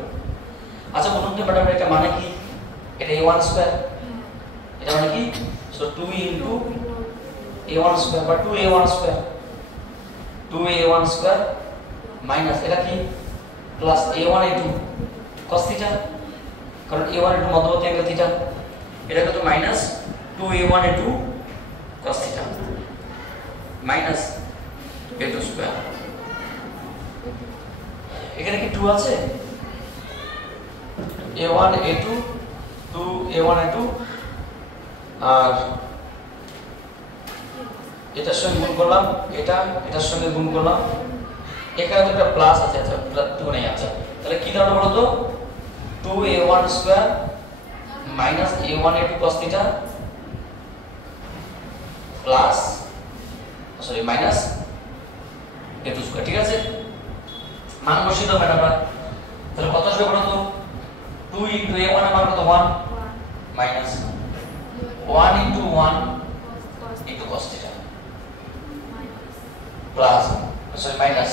আচ্ছা বলুন তো ম্যাডাম এটা মানে কি, এটা a1 স্কয়ার, এটা মানে কি, সো 2 ইনটু a1 স্কয়ার বা 2a1 square, 2a1 square minus এটা কি plus a1 a2 cos theta, কারণ a1 a2 মধ্যবর্তী অ্যাঙ্গেল থিটা, এটা কত minus 2a1 a2 cos theta minus a2 square. এখানে কি 2 আছে, a1 a2 2a1 a2 আর এটার সঙ্গে গুণ করলাম, এটার সঙ্গে গুণ করলাম, এখানে তো একটা প্লাস আছে, আচ্ছা প্লাস 2 নেই, আচ্ছা তাহলে কি দাঁড়ালো বলো তো 2a1 square minus a1 a2 cos theta plus sorry minus a2 square, ঠিক আছে। মান বসিয়ে দাও ম্যাডাম, তাহলে কত আসবে বলো তো 2 ইনটু a1 এর মান কত 1 minus 1 into 1 into cos theta plus sorry minus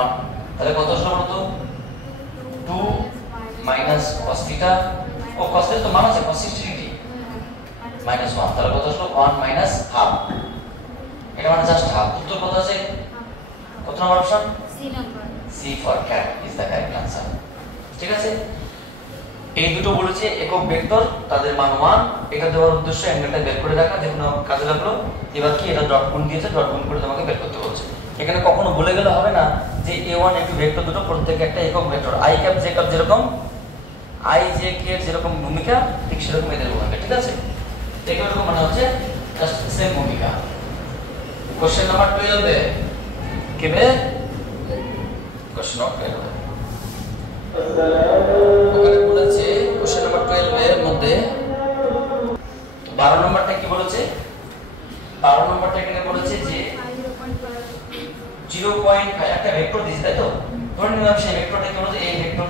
1, তাহলে কত আসলো বলো তো 2 মাইনাস cos থিটা, ও cos থিটা তো মান আছে cos 60 ডিগ্রি মাইনাস 1, তাহলে কত আসলো 1 মাইনাস হাফ, এটা মানে জাস্ট হাফ। উত্তর কত আছে, কত নম্বর option C for cat is the correct answer, ঠিক আছে। এই দুটো বলেছে একক ভেক্টর, তাদের মান 1, এটা দেওয়ার উদ্দেশ্য অ্যাঙ্গেলটা বের করে রাখা, দেখুন কাজে লাগলো। এবার কি এটা ডট গুণ দিয়েছে, ডট গুণ করে তোমাকে বের করতে বলছে। এখানে কখনো বলে গেলে হবে না যে a1 a2 ভেক্টর দুটো প্রত্যেক একটা একক vector, i cap j cap যেরকম i j k এর যেরকম ভূমিকা ঠিক সেরকম এদের ভূমিকা, ঠিক আছে। দেখো এরকম মানে হচ্ছে জাস্ট সেম ভূমিকা। কোশ্চেন নাম্বার 12 এ কেবে কোশ্চেন নাম্বার 12 ওখানে বলেছে কোশ্চেন নাম্বার 12 এর মধ্যে 12 নম্বরটা কি বলেছে, 12 নম্বরটা এখানে বলেছে যে 0.5 একটা ভেক্টর দিয়েছে, তাই তো, ধরে নিলাম সেই ভেক্টরটা কি বলেছে, এই ভেক্টর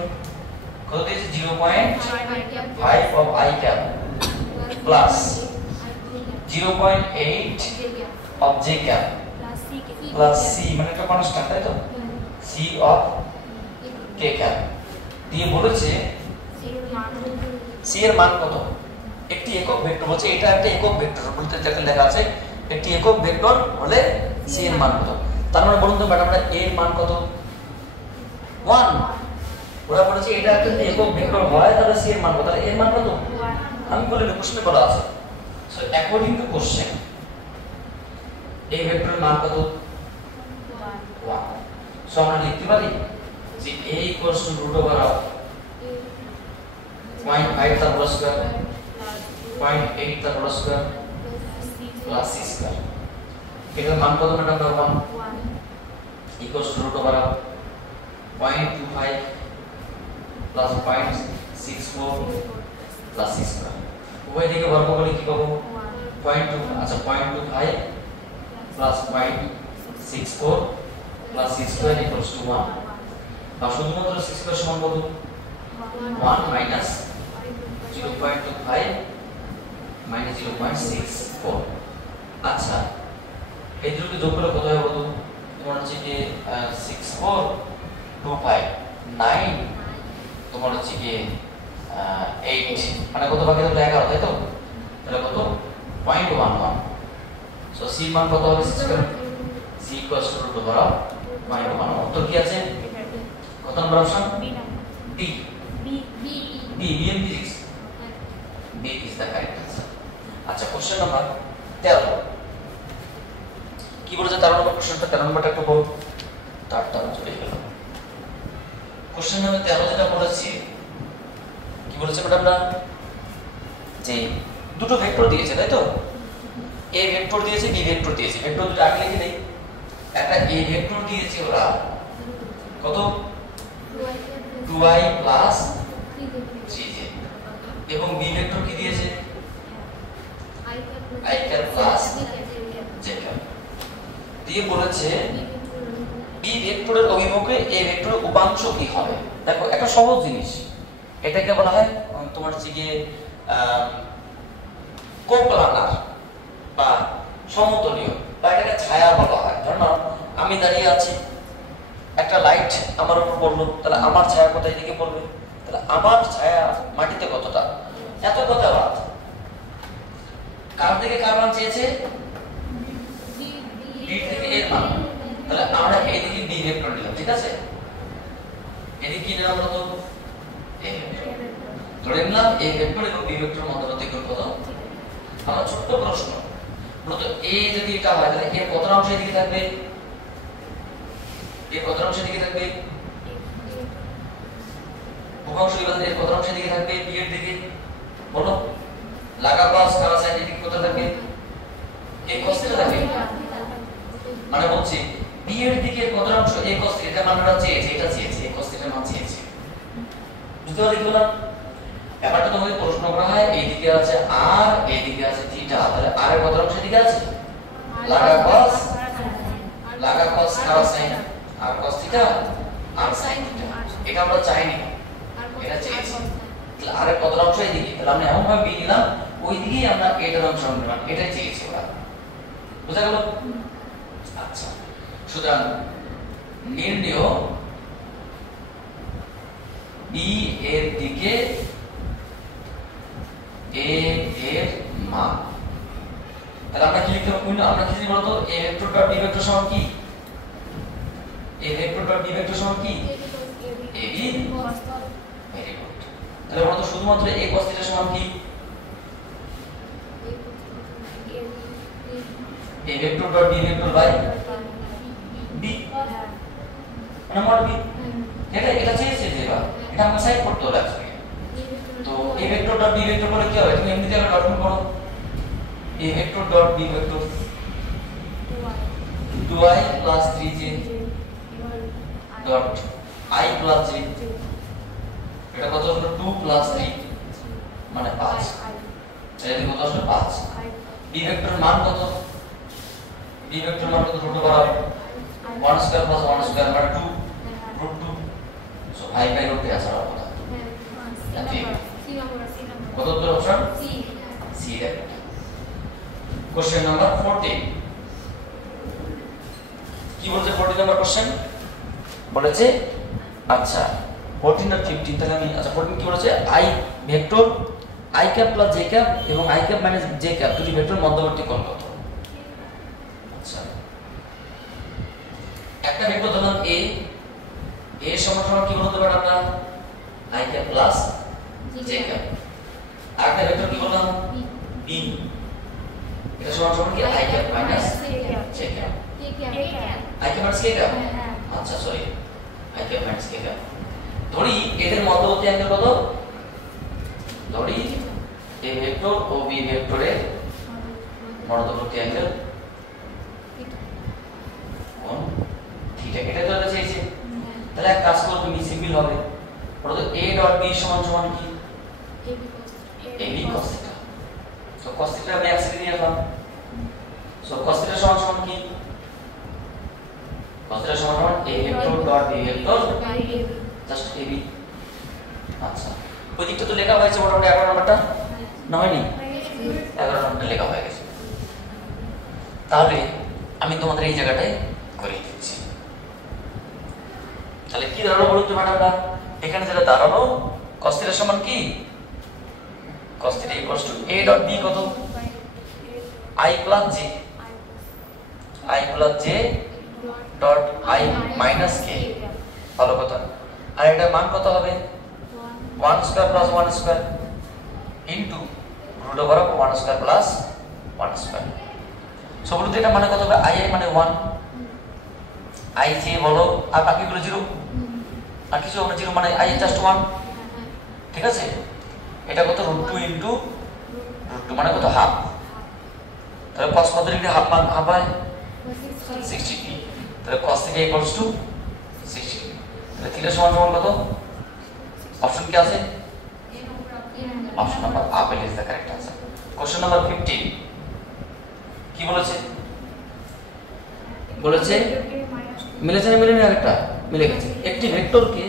কত দিয়েছে 0.5 of i cap plus 0.8 of j cap plus c, মানে একটা কনস্ট্যান্ট, তাই তো, c অফ k ক্যাপ দিয়ে বলেছে c এর মান কত, একটি একক ভেক্টর বলছে, এটা একটা একক ভেক্টর বলতে যেটা লেখা আছে একটি একক ভেক্টর হলে c এর মান কত। তার মানে বলুন তো ম্যাডাম a এর মান কত 1, ওরা বলেছে এটা একটা একক ভেক্টর হয় তাহলে c এর মান কত, তাহলে এর মান কত আমি বলি না, প্রশ্নে বলা আছে। সো অ্যাকর্ডিং টু কোশ্চেন এই ভেক্টরের মান কত 1, সো আমরা লিখতে পারি যে a equals to root over of 0.5 তার হোল স্কয়ার 0.8 তার whole square plus c square, এটার মান কত madam 1 equals to root over of 0.25 plus 0.64 plus c square, উভয় দিকে বর্গ করলে কি পাবো 0.2, আচ্ছা 0.25 plus 0.64 plus c square equals to 1, বা শুধুমাত্র c স্কয়ার সমান কত 1 মাইনাস 0.25 মাইনাস 0.64। আচ্ছা এই দুটোকে যোগ করলে কত হবে বলতো, তোমার হচ্ছে কি 64 2 5 9 তোমার হচ্ছে কি 8 মানে কত বাকি থাকলো 11 তাই তো তাহলে কত 0.11 সো c মান কত হবে 6 করে c equals to root over 0.11 উত্তর কি আছে কত নম্বর option D B in physics B is the correct answer আচ্ছা কোশ্চেন নাম্বার 13 কি বলেছে 13 নম্বর কোশ্চেনটা 13 নম্বরটা একটু বল তারটা চলে গেল কোশ্চেন নাম্বার 13 যেটা বলেছি কি বলেছে ম্যাডামরা যে দুটো ভেক্টর দিয়েছে তাই তো a ভেক্টর দিয়েছে b ভেক্টর দিয়েছে ভেক্টর দুটো আগে লিখে দেই একটা a ভেক্টর দিয়েছে ওরা কত 2i প্লাস 3j এবং b ভেক্টর কি দিয়েছে i cap plus j cap দিয়ে বলেছে b ভেক্টরের অভিমুখে a ভেক্টরের উপাংশ কি হবে দেখো একটা সহজ জিনিস এটাকে বলা হয় তোমার যে কোপ্লানার বা সমতলীয় বা এটাকে ছায়া বলা হয় ধরো আমি দাঁড়িয়ে আছি একটা লাইট আমার উপর পড়লো তাহলে আমার ছায়া কোথায় দিকে পড়বে তাহলে আমার ছায়া মাটিতে কতটা এত কথা বাদ কার দিকে কার মান চেয়েছে d থেকে এর মান তাহলে আমরা এইদিকে b ভেক্টর নিলাম ঠিক আছে এদিকে কি নিলাম আমরা তো a ভেক্টর ধরে নিলাম a ভেক্টর এবং b ভেক্টরের মধ্যবর্তী কোণ কত আমার ছোট্ট প্রশ্ন মূলত a যদি এটা হয় তাহলে এর কত অংশ এদিকে থাকবে এর কত অংশ এদিকে থাকবে উপাংশ বিভাজন এর কত অংশ এদিকে থাকবে b এর দিকে বলো লাগা পাস কারা সাইড এদিকে কত থাকবে a cos θ থাকবে মানে বলছি b এর দিকে কত অংশ a cos θ এটা মানটা চেয়েছে এটা চেয়েছে a cos θ এর মান চেয়েছে বুঝতে পারলে না এবারটা তোমাদের প্রশ্ন করা হয় এইদিকে আছে r এইদিকে আছে θ তাহলে r এর কত অংশ এদিকে আছে লাগা cos কারা sign r cos θ r sin θ এটা আমরা চাইনি এটা চেয়েছি তাহলে r এর কত অংশ এদিকে তাহলে আমরা এমন ভাবে b নিলাম ওইদিকেই আমরা এটার অংশ নিলাম এটা চেয়েছি ওরা বুঝা গেল আচ্ছা সুতরাং নির্ণয় b এর দিকে a এর মান তাহলে আমরা কি লিখতে পারবো আমরা কি বলতো a vector dot b vector সমান কি a vector dot b vector সমান কি ab ভেরি গুড তাহলে বলতো শুধুমাত্র a cos θ সমান কি a vector dot b vector by b মানে মোট b এটা চেয়েছে যে এটা আমরা সাইড করতে হবে আজকে তো a vector dot b vector বলে কি হবে তুমি এমনি জায়গা ডট গুণ করো a vector dot b vector 2i plus 3j dot i plus j এটা কত হলো 2 প্লাস 3 মানে 5 এটা কত হলো 5 b ভেক্টর মান কত b ভেক্টর মান কত root over 1 square plus 1 square মানে 2 রুট 2 সো 5 বাই রুট আছে আর কথা কত উত্তর option C right question number 14 কি বলছে 14 নাম্বার কোশ্চেন বলেছে আচ্ছা 14 আর 15 তাহলে আমি আচ্ছা 14 কি বলেছে i vector i cap plus j cap এবং i cap minus j cap দুটি ভেক্টর মধ্যবর্তী কোণ কত আচ্ছা একটা ভেক্টর ধরলাম a সমান কি বলতে পারি আমরা i cap plus j cap আরেকটা ভেক্টর কি বললাম b এটা সমান কি i cap minus j cap i cap minus k cap আচ্ছা sorry i cap minus k cap ধরি এদের মধ্যবর্তী অ্যাঙ্গেল কত ধরি a ভেক্টর ও b ভেক্টরের মধ্যবর্তী অ্যাঙ্গেল কোণ থিটা এটা তো এটা চেয়েছে তাহলে এক কাজ করব তুমি সিম্পল হবে বলো তো a ডট b সমান কি ab cos θ তো cos θ আমি x দিয়ে দিলাম সো cos θ সমান কি cos θ সমান a vector dot b vector just ab আচ্ছা ওই দিকটা তো লেখা হয়েছে মোটামুটি 11 নম্বরটা না হয়নি 11 নম্বরটা লেখা হয়ে গেছে তাহলে আমি তোমাদের এই জায়গাটায় করে দিচ্ছি তাহলে কি দাঁড়ালো বলুন তো ম্যাডামরা? এখানে যেটা দাঁড়ালো cos θ সমান কি cos θ equals to a dot b কত I plus j dot I minus k ভালো কথা। আর এটা মান কত হবে 1 square plus 1 square into root over of 1 square plus 1 square. So বলুন এটা মানে কত হবে I মানে 1 I j বলো আর বাকিগুলো 0 আর কিছু আমরা 0 মানে I জাস্ট 1 ঠিক আছে। এটা কত √2 ইনটু √2 মানে কত হাফ। তাহলে cos কত ডিগ্রি হাফ মান হাফ হয় 60 ডিগ্রি। তাহলে cos থেকে ইকুয়ালস টু 60 ডিগ্রি। তাহলে থিটা সমান কত? অপশন কি আছে? Option number apple is the correct answer. Question number 15 কি বলেছে? বলেছে মিলেছে না মিলেনি? আরেকটা মিলে গেছে। একটি ভেক্টরকে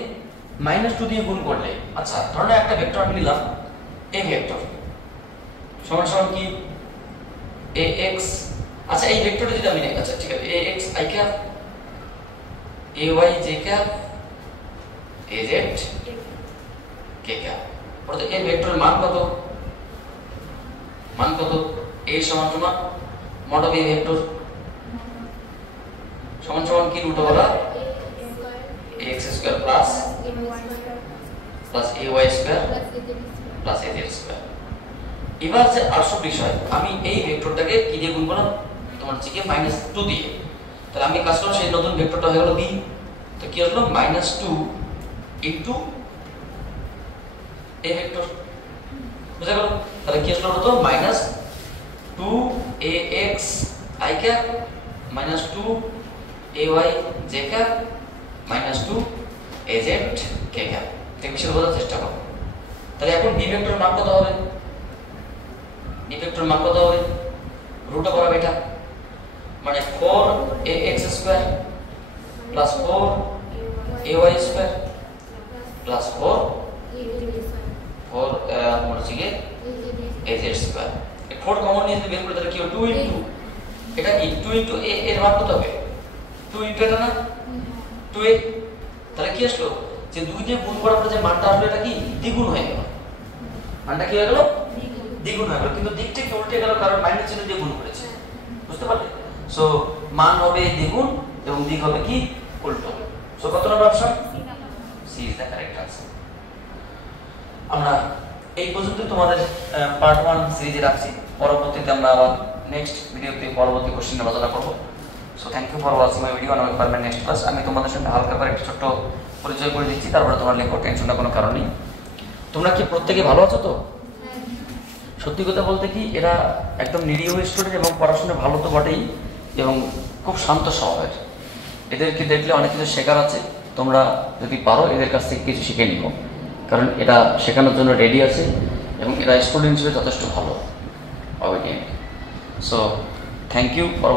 -2 দিয়ে গুণ করলে, আচ্ছা ধরুন একটা ভেক্টর আমি নিলাম a ভেক্টর সমান সমান কি ax, আচ্ছা এই ভেক্টরটা যদি আমি আচ্ছা ঠিক আছে ax i cap ay j cap az k cap, অর্থাৎ এই ভেক্টরের মান কত? মান কত? a সমান সমান mod of a ভেক্টর সমান সমান কি root over ax square plus ay square plus az square. এবার যে আসল বিষয়, আমি এই ভেক্টরটাকে কি দিয়ে গুণ করলাম? তোমার থেকে -2 দিয়ে। তাহলে আমি কাজ করলাম সেই নতুন ভেক্টরটা হয়ে গেল b, তো কি হলো -2 ইনটু a ভেক্টর, বুঝা গেল? তাহলে কি হলো তো -2ax i cap -2 ay j cap -2 az k cap. ঠিক বিষয় বোঝার চেষ্টা করো। তাহলে এখন b ভেক্টরের মান কত হবে? b ভেক্টরের মান কত হবে? রুট ওভার এটা মানে 4ax square plus 4ay square plus 4 মানে হচ্ছে az স্কয়ার। এই 4 কমন নিয়ে যদি বের করে তাহলে কি হবে 2 ইনটু এটা কি 2 ইনটু a এর মান কত হবে? 2 ইনটু এটা না 2a। তাহলে কি আসলো যে 2 দিয়ে গুণ করার পরে যে মানটা আসলো এটা কি দ্বিগুণ হয়ে গেল। মানটা কি হয়ে গেল? দ্বিগুণ হয়ে গেল, কিন্তু দিকটা কি উল্টে গেল কারণ মাইনাস চিহ্ন দিয়ে গুণ করেছে, বুঝতে পারলে? সো মান হবে দ্বিগুণ এবং দিক হবে কি উল্টো। সো কত নম্বর option? C is the correct answer. আমরা এই পর্যন্ত তোমাদের পার্ট 1 সিরিজে রাখছি। পরবর্তীতে আমরা আবার নেক্সট ভিডিওতে পরবর্তী কোশ্চেন আলোচনা করব। So thank you for watching my video on permanent next class. আমি তোমাদের সঙ্গে হালকা করে একটা ছোট্ট পরিচয় করে দিচ্ছি, তারপরে তোমার লেখো, টেনশন না কোনো কারণ নেই। তোমরা কি প্রত্যেকে ভালো আছো তো? সত্যি কথা বলতে কি এরা একদম নিরীহ স্টুডেন্ট এবং পড়াশোনা ভালো তো বটেই এবং খুব শান্ত স্বভাবের। এদেরকে দেখলে অনেক কিছু শেখার আছে, তোমরা যদি পারো এদের কাছ থেকে কিছু শিখে নিও, কারণ এরা শেখানোর জন্য রেডি আছে এবং এরা স্টুডেন্ট হিসেবে যথেষ্ট ভালো obedient. So thank you for